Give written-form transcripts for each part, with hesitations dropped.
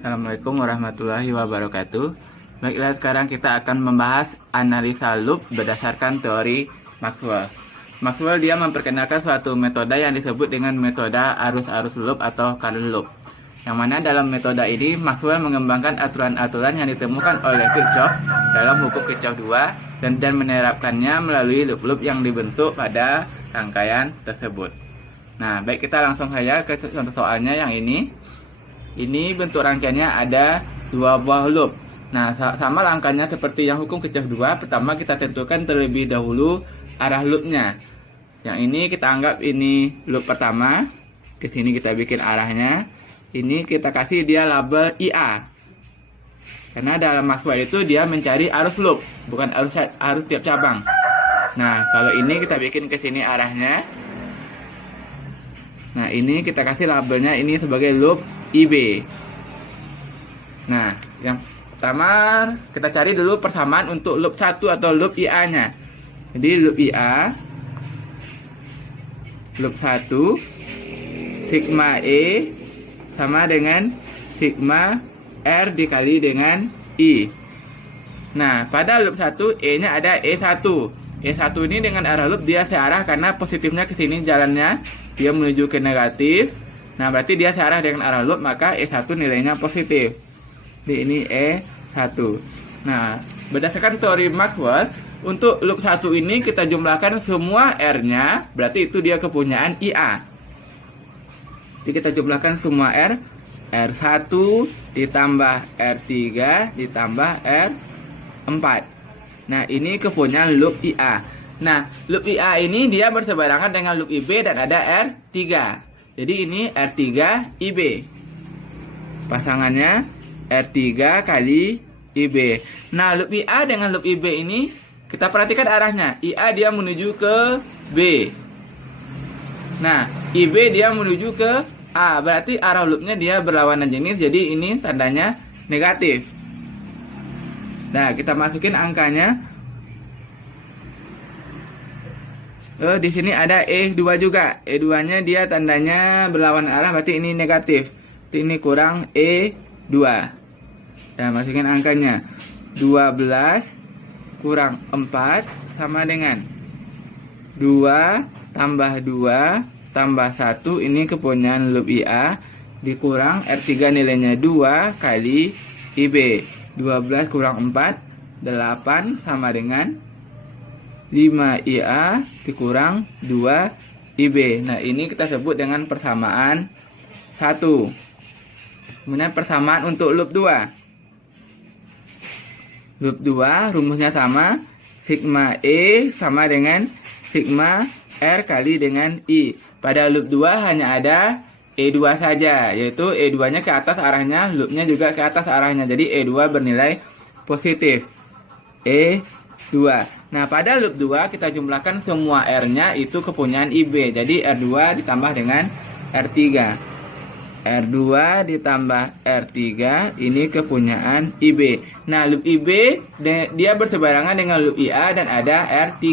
Assalamualaikum warahmatullahi wabarakatuh. Baiklah, sekarang kita akan membahas analisa loop berdasarkan teori Maxwell. Maxwell dia memperkenalkan suatu metode yang disebut dengan metode arus-arus loop atau current loop. Yang mana dalam metode ini Maxwell mengembangkan aturan-aturan yang ditemukan oleh Kirchhoff dalam hukum Kirchhoff 2 dan menerapkannya melalui loop-loop yang dibentuk pada rangkaian tersebut. Nah, baik, kita langsung saja ke contoh soalnya yang ini. Ini bentuk rangkaiannya ada dua buah loop. Nah, sama rangkaiannya seperti yang hukum Kirchhoff 2. Pertama kita tentukan terlebih dahulu arah loopnya. Yang ini kita anggap ini loop pertama. Ke sini kita bikin arahnya. Ini kita kasih dia label IA. Karena dalam Maxwell itu dia mencari arus loop, bukan arus tiap cabang. Nah, kalau ini kita bikin ke sini arahnya. Nah, ini kita kasih labelnya ini sebagai loop IB. Nah, yang pertama kita cari dulu persamaan untuk loop 1 atau loop IA-nya. Jadi loop IA, loop 1, sigma E sama dengan sigma R dikali dengan I. Nah, pada loop 1 E-nya ada E1. E1 ini dengan arah loop dia searah karena positifnya ke sini jalannya, dia menuju ke negatif. Nah, berarti dia searah dengan arah loop, maka E1 nilainya positif. Jadi ini E1. Nah, berdasarkan teori Maxwell, untuk loop 1 ini kita jumlahkan semua R-nya, berarti itu dia kepunyaan IA. Jadi kita jumlahkan semua R, R1 ditambah R3 ditambah R4. Nah, ini kepunyaan loop IA. Nah, loop IA ini dia berseberangan dengan loop IB dan ada R3. Jadi ini R3 IB. Pasangannya R3 kali IB. Nah, loop IA dengan loop IB ini kita perhatikan arahnya. IA dia menuju ke B. Nah, IB dia menuju ke A. Berarti arah loopnya dia berlawanan jenis. Jadi ini tandanya negatif. Nah, kita masukin angkanya. Di sini ada E2 juga. E2-nya dia tandanya berlawanan arah, berarti ini negatif. Ini kurang E2. Nah, masukin angkanya. 12 kurang 4 sama dengan 2 tambah 2 tambah 1. Ini kepunyaan loop IA. Dikurang R3 nilainya 2 kali IB. 12 kurang 4, 8 sama dengan 5 IA dikurang 2 IB. Nah, ini kita sebut dengan persamaan 1. Kemudian persamaan untuk loop 2. Loop 2 rumusnya sama. Sigma E sama dengan sigma R kali dengan I. Pada loop 2 hanya ada E2 saja, yaitu E2-nya ke atas arahnya, loopnya juga ke atas arahnya. Jadi E2 bernilai positif. E2. Nah, pada loop 2 kita jumlahkan semua R-nya itu kepunyaan IB. Jadi R2 ditambah dengan R3. R2 ditambah R3 ini kepunyaan IB. Nah, loop IB dia berseberangan dengan loop IA dan ada R3.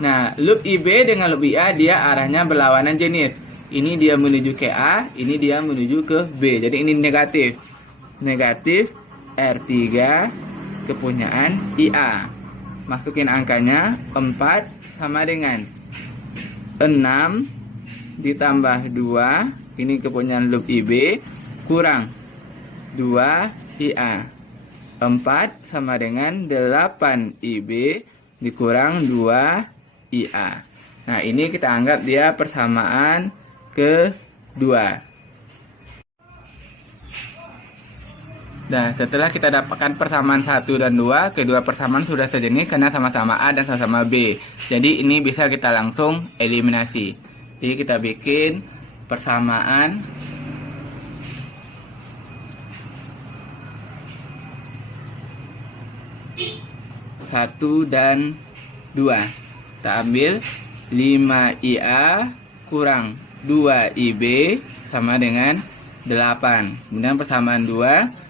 Nah, loop IB dengan loop IA dia arahnya berlawanan jenis. Ini dia menuju ke A, ini dia menuju ke B. Jadi ini negatif. Negatif R3 kepunyaan IA. Masukin angkanya. 4 sama dengan 6 ditambah 2. Ini kepunyaan loop IB. Kurang 2 IA. 4 sama dengan 8 IB dikurang 2 IA. Nah, ini kita anggap dia persamaan kedua. Nah, setelah kita dapatkan persamaan 1 dan 2, kedua persamaan sudah sejenis karena sama-sama A dan sama-sama B. Jadi ini bisa kita langsung eliminasi. Jadi kita bikin persamaan 1 dan 2. Kita ambil 5 IA kurang 2 IB sama dengan 8. Kemudian persamaan 2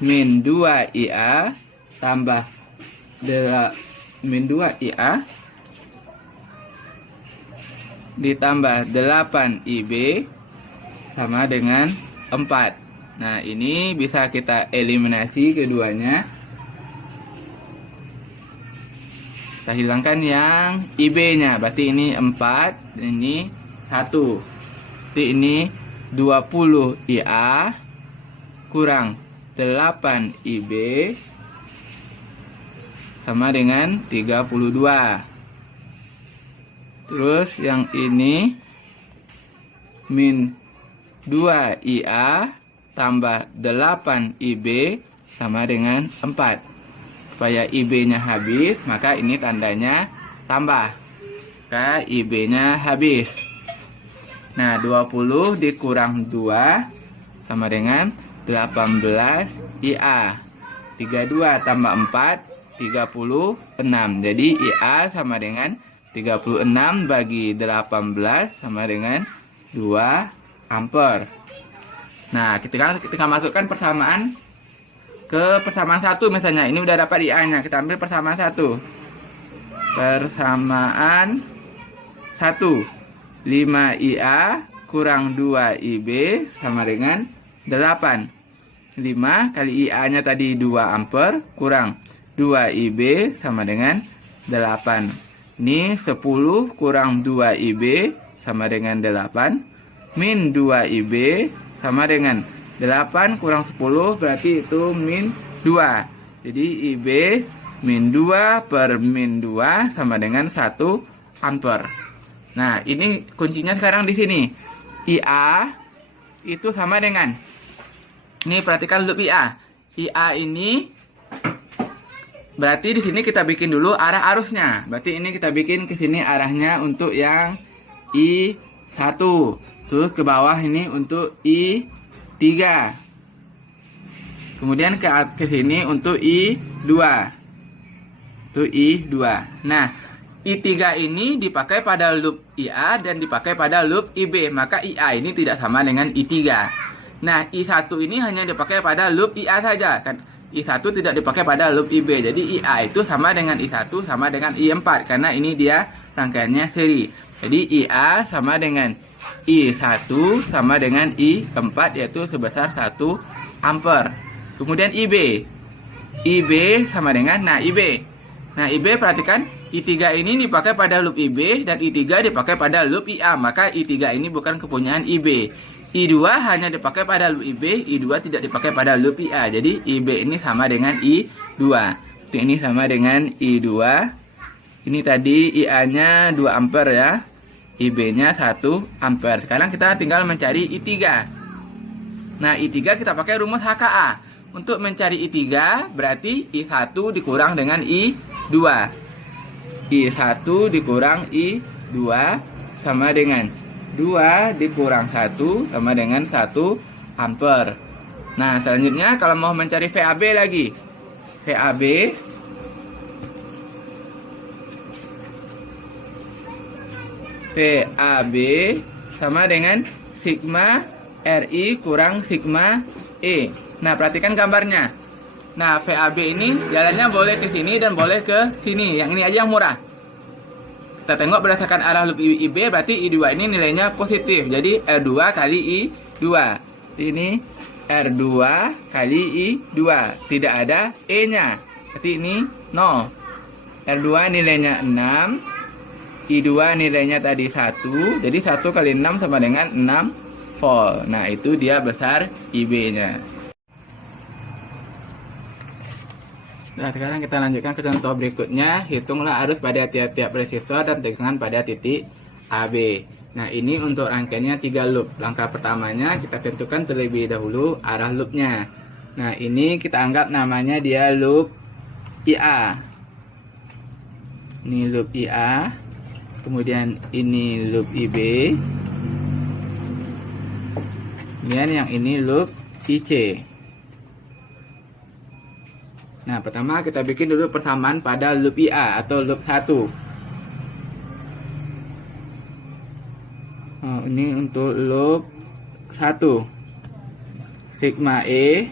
min 2 IA tambah min 2 IA ditambah 8 IB sama dengan 4. Nah, ini bisa kita eliminasi keduanya. Kita hilangkan yang IB-nya. Berarti ini 4, ini 1. Berarti ini 20 IA kurang 8 IB sama dengan 32. Terus yang ini min 2 IA tambah 8 IB sama dengan 4. Supaya IB-nya habis, maka ini tandanya tambah. Maka IB-nya habis. Nah, 20 dikurang 2 sama dengan 18 IA. 32 tambah 4, 36. Jadi IA sama dengan 36 bagi 18 sama dengan 2 ampere. Nah, ketika masukkan persamaan ke persamaan 1 misalnya. Ini udah dapat IA-nya. Kita ambil persamaan 1. Persamaan 1. 5 IA kurang 2 IB sama dengan 8. 5 kali IA-nya tadi 2 ampere kurang 2 IB sama dengan 8. Ini 10 kurang 2 IB sama dengan 8. Min 2 IB sama dengan 8 kurang 10 berarti itu min 2. Jadi IB min 2 per min 2 sama dengan 1 ampere. Nah, ini kuncinya sekarang di sini. IA itu sama dengan, ini perhatikan loop IA. IA ini berarti di sini kita bikin dulu arah arusnya. Berarti ini kita bikin ke sini arahnya untuk yang I1. Terus ke bawah ini untuk I3. Kemudian ke sini untuk I2. Itu I2. Nah, I3 ini dipakai pada loop IA dan dipakai pada loop IB. Maka IA ini tidak sama dengan I3. Nah, I1 ini hanya dipakai pada loop IA saja. Kan I1 tidak dipakai pada loop IB. Jadi IA itu sama dengan I1 sama dengan I4. Karena ini dia rangkaiannya seri. Jadi IA sama dengan I1 sama dengan I4 yaitu sebesar 1 ampere. Kemudian IB. IB sama dengan, IB. Nah, IB perhatikan, I3 ini dipakai pada loop IB dan I3 dipakai pada loop IA. Maka I3 ini bukan kepunyaan IB. I2 hanya dipakai pada loop IB, I2 tidak dipakai pada loop IA. Jadi IB ini sama dengan I2. Ini sama dengan I2. Ini tadi IA-nya 2 ampere ya. IB-nya 1 ampere. Sekarang kita tinggal mencari I3. Nah, I3 kita pakai rumus HKA. Untuk mencari I3 berarti I1 dikurang dengan I2. I1 dikurang I2 sama dengan 2 dikurang 1 sama dengan 1 ampere. Nah, selanjutnya kalau mau mencari VAB lagi. VAB sama dengan sigma RI kurang sigma E. Nah, perhatikan gambarnya. Nah, VAB ini jalannya boleh ke sini dan boleh ke sini. Yang ini aja yang murah. Kita tengok berdasarkan arah loop IB berarti I2 ini nilainya positif. Jadi R2 kali I2. Ini R2 kali I2. Tidak ada E-nya. Berarti ini 0. R2 nilainya 6. I2 nilainya tadi 1. Jadi 1 kali 6 sama dengan 6 volt. Nah, itu dia besar IB-nya. Nah, sekarang kita lanjutkan ke contoh berikutnya. Hitunglah arus pada tiap-tiap resistor dan tegangan pada titik AB. Nah, ini untuk rangkaiannya 3 loop. Langkah pertamanya kita tentukan terlebih dahulu arah loopnya. Nah, ini kita anggap namanya dia loop IA. Ini loop IA. Kemudian ini loop IB. Kemudian yang ini loop IC. Nah, pertama kita bikin dulu persamaan pada loop IA atau loop 1. Oh, ini untuk loop 1. Sigma E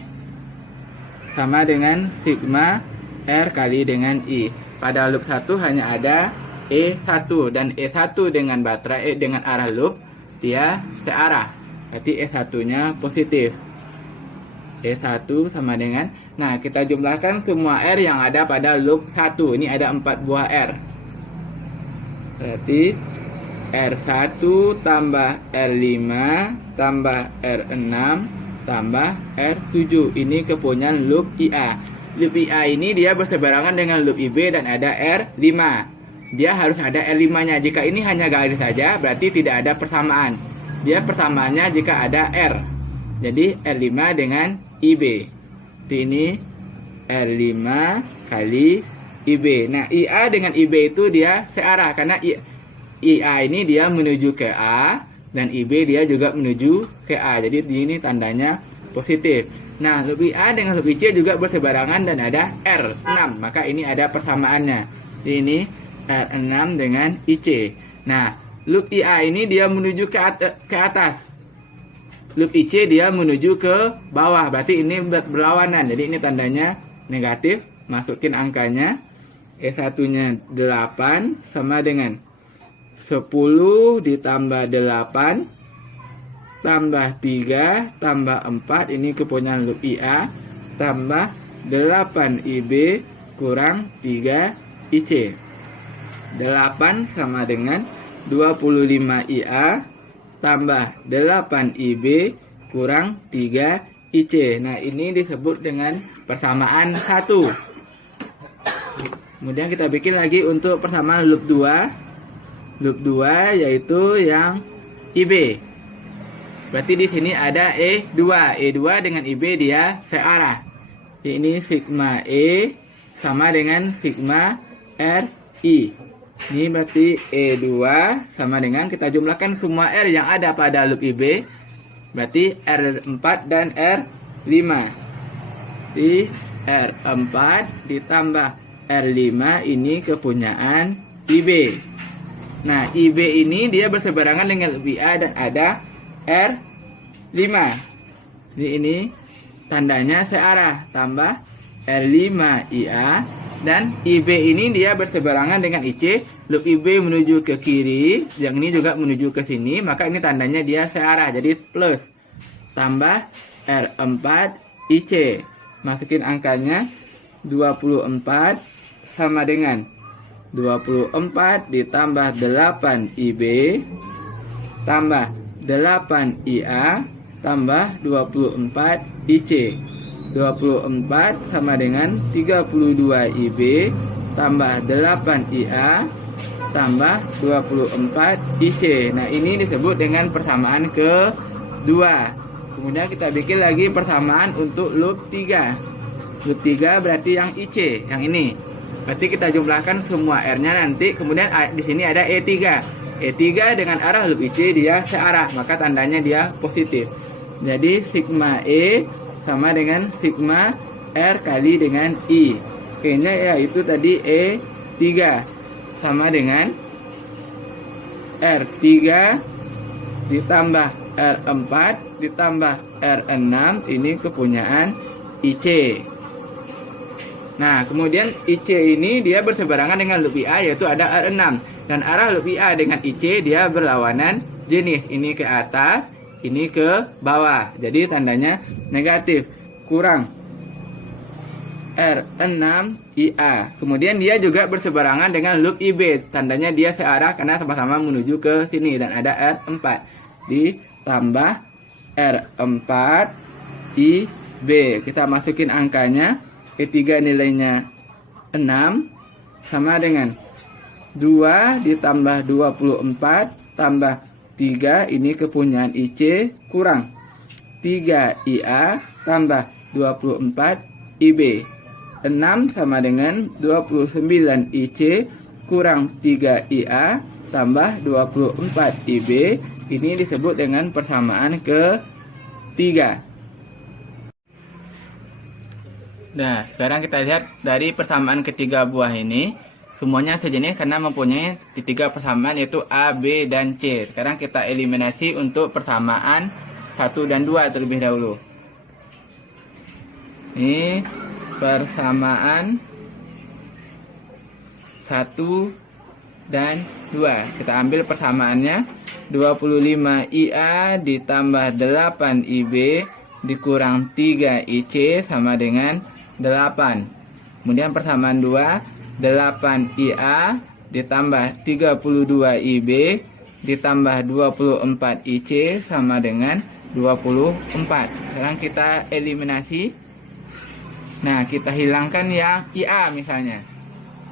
sama dengan sigma R kali dengan I. Pada loop 1 hanya ada E1 dan E1 dengan baterai dengan arah loop dia searah. Berarti E1-nya positif. E1 sama dengan, nah kita jumlahkan semua R yang ada pada loop 1. Ini ada 4 buah R. Berarti R1 tambah R5 tambah R6 tambah R7. Ini kepunyaan loop IA. Loop IA ini dia berseberangan dengan loop IB dan ada R5. Dia harus ada R5-nya. Jika ini hanya garis saja, berarti tidak ada persamaan. Dia persamaannya jika ada R. Jadi R5 dengan IB. Ini R5 kali IB. Nah, IA dengan IB itu dia searah karena IA ini dia menuju ke A dan IB dia juga menuju ke A. Jadi ini tandanya positif. Nah, loop IA dengan loop IC juga berseberangan dan ada R6. Maka ini ada persamaannya. Jadi ini R6 dengan IC. Nah, loop IA ini dia menuju ke atas. Loop IC dia menuju ke bawah. Berarti ini berlawanan. Jadi ini tandanya negatif. Masukin angkanya. E1-nya 8 sama dengan 10 ditambah 8 tambah 3 tambah 4. Ini kepunyaan loop IA. Tambah 8 IB kurang 3 IC. 8 sama dengan 25 IA tambah 8 IB kurang 3 IC. Nah, ini disebut dengan persamaan 1. Kemudian kita bikin lagi untuk persamaan loop 2. Loop 2 yaitu yang IB. Berarti di sini ada E2. E2 dengan IB dia searah. Ini sigma E sama dengan sigma RI. Ini berarti E2 sama dengan, kita jumlahkan semua R yang ada pada loop IB. Berarti R4 dan R5. Di R4 ditambah R5 ini kepunyaan IB. Nah, IB ini dia berseberangan dengan loop IA dan ada R5. Jadi ini tandanya searah. Tambah R5 IA. Dan IB ini dia berseberangan dengan IC. Loop IB menuju ke kiri, yang ini juga menuju ke sini, maka ini tandanya dia searah, jadi plus. Tambah R4 IC. Masukin angkanya 24 sama dengan 24 ditambah 8 IB tambah 8 IA tambah 24 IC. 24 sama dengan 32 IB tambah 8 IA tambah 24 IC. Nah, ini disebut dengan persamaan kedua. Kemudian kita bikin lagi persamaan untuk loop 3. Loop 3 berarti yang IC, yang ini. Berarti kita jumlahkan semua R-nya nanti. Kemudian di sini ada E3. E3 dengan arah loop IC dia searah, maka tandanya dia positif. Jadi sigma E sama dengan sigma R kali dengan I. E-nya yaitu tadi E3 sama dengan R3 ditambah R4 ditambah R6, ini kepunyaan IC. Nah, kemudian IC ini dia berseberangan dengan loop IA yaitu ada R6. Dan arah loop IA dengan IC dia berlawanan jenis. Ini ke atas, ini ke bawah. Jadi tandanya negatif. Kurang R6 IA. Kemudian dia juga berseberangan dengan loop IB. Tandanya dia searah karena sama-sama menuju ke sini. Dan ada R4. Ditambah R4 IB. Kita masukin angkanya. E3 nilainya 6 sama dengan 2 ditambah 24 tambah 3, ini kepunyaan IC, kurang 3 IA tambah 24 IB. 6 sama dengan 29 IC kurang 3 IA tambah 24 IB. Ini disebut dengan persamaan ketiga. Nah, sekarang kita lihat dari persamaan ketiga buah ini. Semuanya sejenis karena mempunyai tiga persamaan yaitu A, B, dan C. Sekarang kita eliminasi untuk persamaan 1 dan 2 terlebih dahulu. Ini persamaan 1 dan 2. Kita ambil persamaannya. 25 IA ditambah 8 IB dikurang 3 IC sama dengan 8. Kemudian persamaan 2, 8 IA ditambah 32 IB ditambah 24 IC sama dengan 24. Sekarang kita eliminasi. Nah, kita hilangkan yang IA misalnya.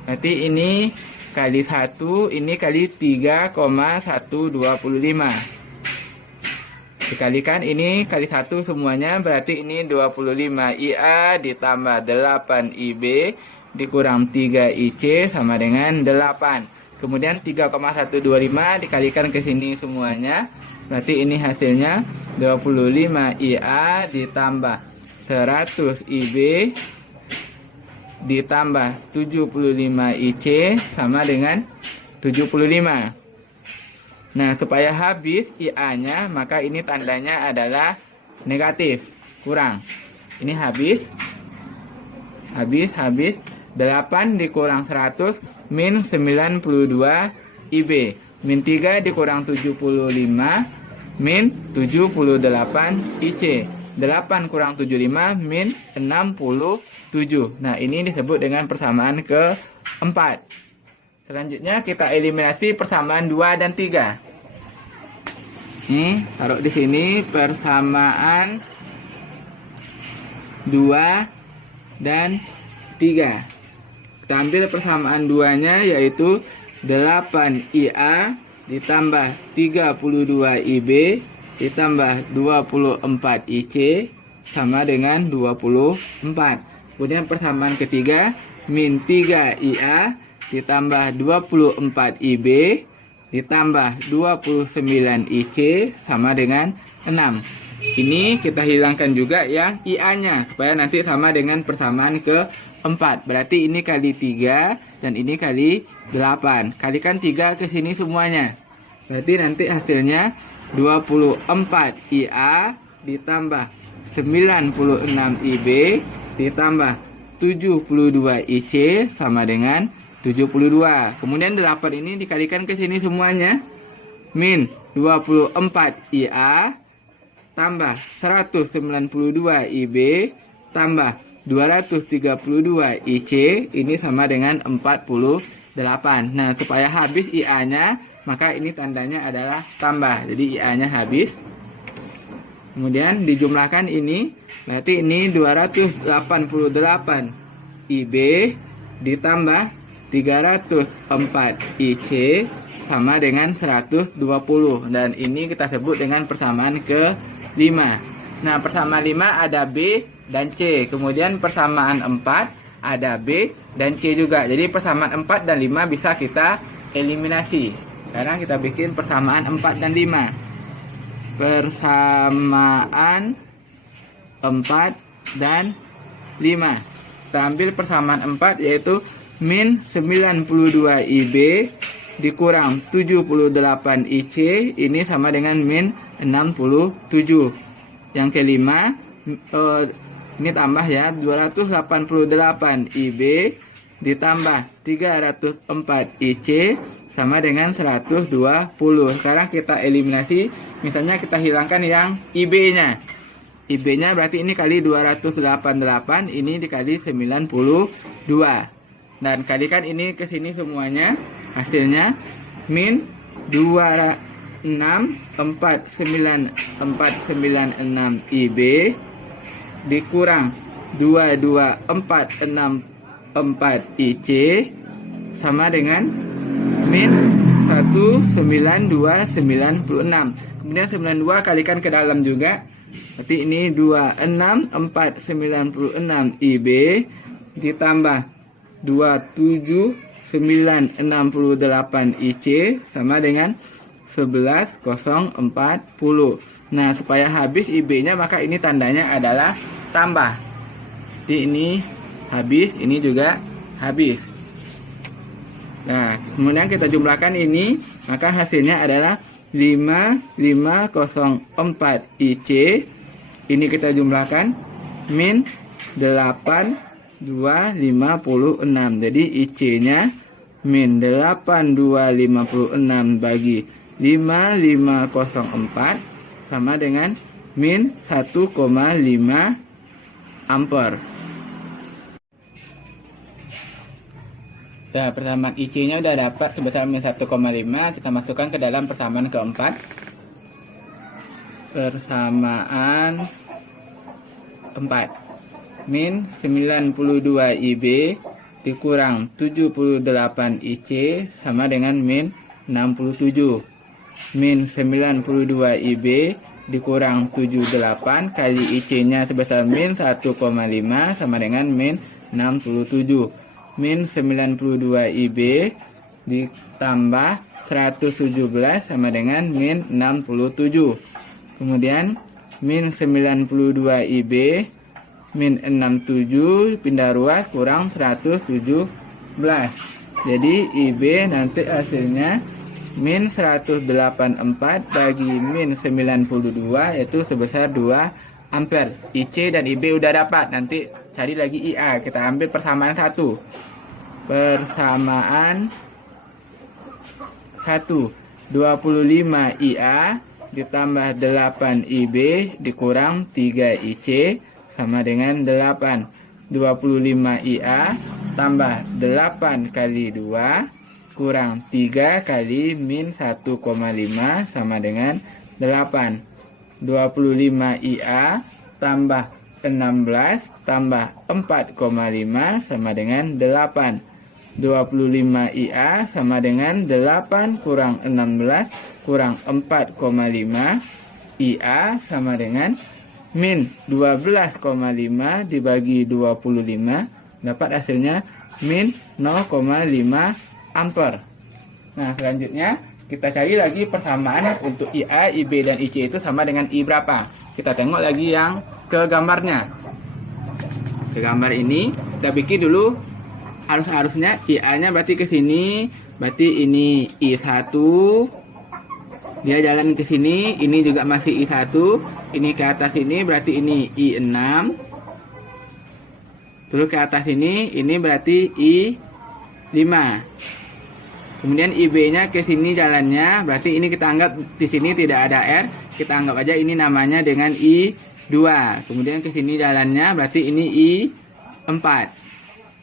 Berarti ini kali 1, ini kali 3,125. Dikalikan ini kali 1 semuanya, berarti ini 25 IA ditambah 8 IB dikurang 3 IC sama dengan 8. Kemudian 3,125 dikalikan ke sini semuanya, berarti ini hasilnya 25 IA ditambah 100 IB ditambah 75 IC sama dengan 75. Nah, supaya habis IA-nya, maka ini tandanya adalah negatif, kurang. Ini habis. 8 dikurang 100 min 92 IB. Min 3 dikurang 75 min 78 IC. 8 kurang 75 min 67. Nah, ini disebut dengan persamaan keempat. Selanjutnya kita eliminasi persamaan 2 dan 3. Nih, taruh di sini persamaan 2 dan 3. Kita ambil persamaan 2-nya, yaitu 8 IA ditambah 32 IB ditambah 24 IC sama dengan 24. Kemudian persamaan ketiga, min 3 IA ditambah 24 IB ditambah 29 IC sama dengan 6. Ini kita hilangkan juga yang IA-nya supaya nanti sama dengan persamaan keempat. Berarti ini kali 3 dan ini kali 8. Kalikan 3 ke sini semuanya. Berarti nanti hasilnya 24 IA ditambah 96 IB ditambah 72 IC sama dengan 72. Kemudian 8 ini dikalikan ke sini semuanya. Min 24 IA tambah 192 IB tambah 232 IC, ini sama dengan 48. Nah, supaya habis IA-nya, maka ini tandanya adalah tambah. Jadi IA-nya habis. Kemudian dijumlahkan ini, berarti ini 288 IB ditambah 304 IC sama dengan 120. Dan ini kita sebut dengan persamaan ke-5. Nah, persamaan 5 ada B dan C. Kemudian persamaan 4 ada B dan C juga. Jadi persamaan 4 dan 5 bisa kita eliminasi. Sekarang kita bikin persamaan 4 dan 5. Persamaan 4 dan 5. Kita ambil persamaan 4, yaitu min 92 IB dikurang 78 IC, ini sama dengan min 67. Yang kelima, ini tambah ya, 288 IB ditambah 304 IC sama dengan 120. Sekarang kita eliminasi, misalnya kita hilangkan yang IB-nya. IB-nya berarti ini kali 288, ini dikali 92. Dan kalikan ini ke sini semuanya, hasilnya min 26496 IB dikurang 22464 IC sama dengan min 19296. Kemudian 92 kalikan ke dalam juga, berarti ini 26496 IB ditambah 27968 IC sama dengan 11040. Nah, supaya habis IB-nya, maka ini tandanya adalah tambah. Jadi ini habis, ini juga habis. Nah, kemudian kita jumlahkan ini, maka hasilnya adalah 5504 IC. Ini kita jumlahkan min 8256. Jadi IC-nya min 8256 bagi 5504 sama dengan min 1,5 ampere. Nah, persamaan IC-nya udah dapat sebesar min 1,5. Kita masukkan ke dalam persamaan keempat. Persamaan 4. Min 92 IB dikurang 78 IC sama dengan min 67. Min 92 IB dikurang 78 kali IC-nya sebesar min 1,5 sama dengan min 67. Min 92 IB ditambah 117 sama dengan min 67. Kemudian min 92 IB min 67 pindah ruas kurang 117. Jadi IB nanti hasilnya min 184 bagi min 92 yaitu sebesar 2 ampere. IC dan IB udah dapat. Nanti cari lagi IA. Kita ambil persamaan 1. Persamaan 1. 25 IA ditambah 8 IB dikurang 3 IC sama dengan 8. 25 IA tambah 8 kali 2 kurang 3 kali min 1,5 sama dengan 8. 25 IA tambah 16 tambah 4,5 sama dengan 8. 25 IA sama dengan 8 kurang 16 kurang 4,5. IA sama dengan min 12,5 dibagi 25 dapat hasilnya min 0,5 ampere. Nah, selanjutnya kita cari lagi persamaan untuk IA, IB dan IC itu sama dengan I berapa. Kita tengok lagi yang ke gambarnya. Ke gambar ini kita bikin dulu arus-arusnya. IA-nya berarti ke sini, berarti ini I1. Dia jalan ke sini, ini juga masih I1. Ini ke atas ini berarti ini I6. Terus ke atas ini berarti I5. Kemudian IB-nya ke sini jalannya, berarti ini kita anggap di sini tidak ada R, kita anggap aja ini namanya dengan I2. Kemudian ke sini jalannya, berarti ini I4.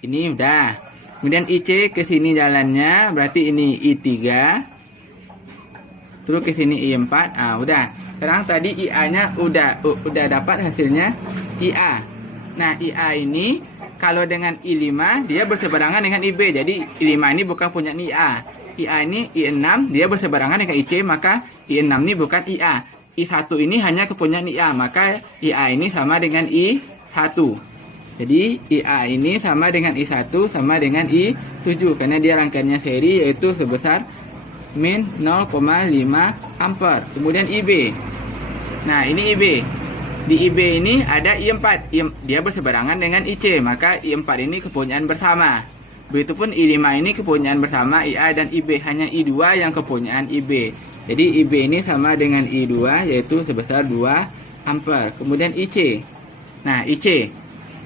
Ini udah. Kemudian IC ke sini jalannya, berarti ini I3. Terus ke sini I4. Ah, udah. Sekarang tadi IA-nya udah dapat hasilnya IA. Nah, IA ini kalau dengan I5 dia berseberangan dengan IB. Jadi I5 ini bukan punya IA. IA ini I6 dia berseberangan dengan IC, maka I6 ini bukan IA. I1 ini hanya kepunyaan IA, maka IA ini sama dengan I1. Jadi IA ini sama dengan I1 sama dengan I7 karena dia rangkaiannya seri yaitu sebesar min 0,5 ampere. Kemudian IB. Nah, ini IB. Di IB ini ada I4. Dia berseberangan dengan IC, maka I4 ini kepunyaan bersama. Begitupun I5 ini kepunyaan bersama IA dan IB, hanya I2 yang kepunyaan IB. Jadi IB ini sama dengan I2 yaitu sebesar 2 ampere. Kemudian IC. Nah, IC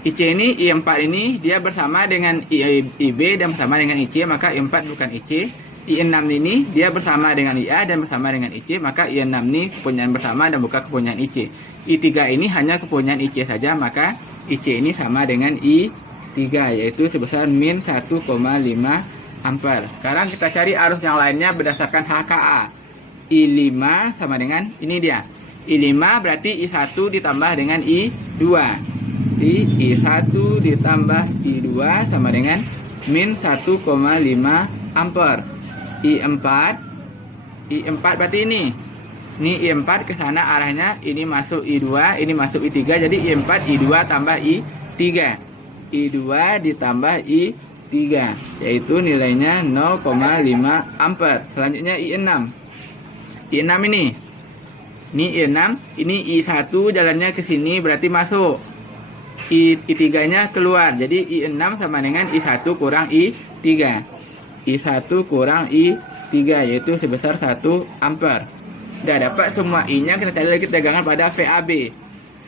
ini I4 ini dia bersama dengan IB dan bersama dengan IC, maka I4 bukan IC. I6 ini dia bersama dengan IA dan bersama dengan IC, maka I6 ini kepunyaan bersama dan bukan kepunyaan IC. I3 ini hanya kepunyaan IC saja, maka IC ini sama dengan I3 yaitu sebesar min 1,5 ampere. Sekarang kita cari arus yang lainnya berdasarkan HKA. I5 sama dengan ini dia. I5 berarti I1 ditambah dengan I2. Di I1 ditambah I2 sama dengan min 1,5 ampere. I4 berarti ini I4 ke sana arahnya, ini masuk I2, ini masuk I3, jadi I4 I2 tambah I3. I2 ditambah I3 yaitu nilainya 0,5 ampere. Selanjutnya I6 ini I6, ini I1 jalannya ke sini berarti masuk. I3 nya keluar, jadi I6 sama dengan I1 kurang I3. I1 kurang I3 yaitu sebesar 1 ampere. Sudah dapat semua I-nya, kita cari lagi tegangan pada VAB.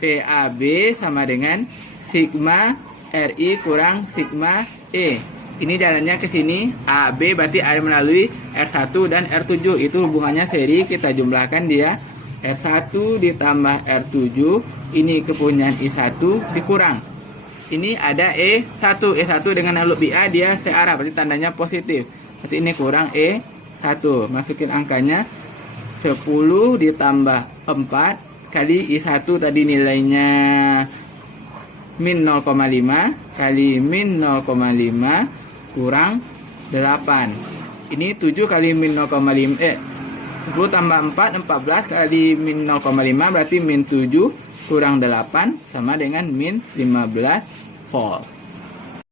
VAB sama dengan sigma RI kurang sigma E. Ini jalannya ke sini, AB berarti air melalui R1 dan R7. Itu hubungannya seri, kita jumlahkan dia R1 ditambah R7, ini kepunyaan I1 dikurang. Ini ada E1. E1 dengan lub BA dia searah, berarti tandanya positif. Berarti ini kurang E1. Masukin angkanya 10 ditambah 4 kali I1 tadi nilainya min 0,5 kali min 0,5 kurang 8. Ini 7 kali min 0,5 10 tambah 4 14 kali min 0,5 berarti min 7 kurang 8 sama dengan min 15 volt.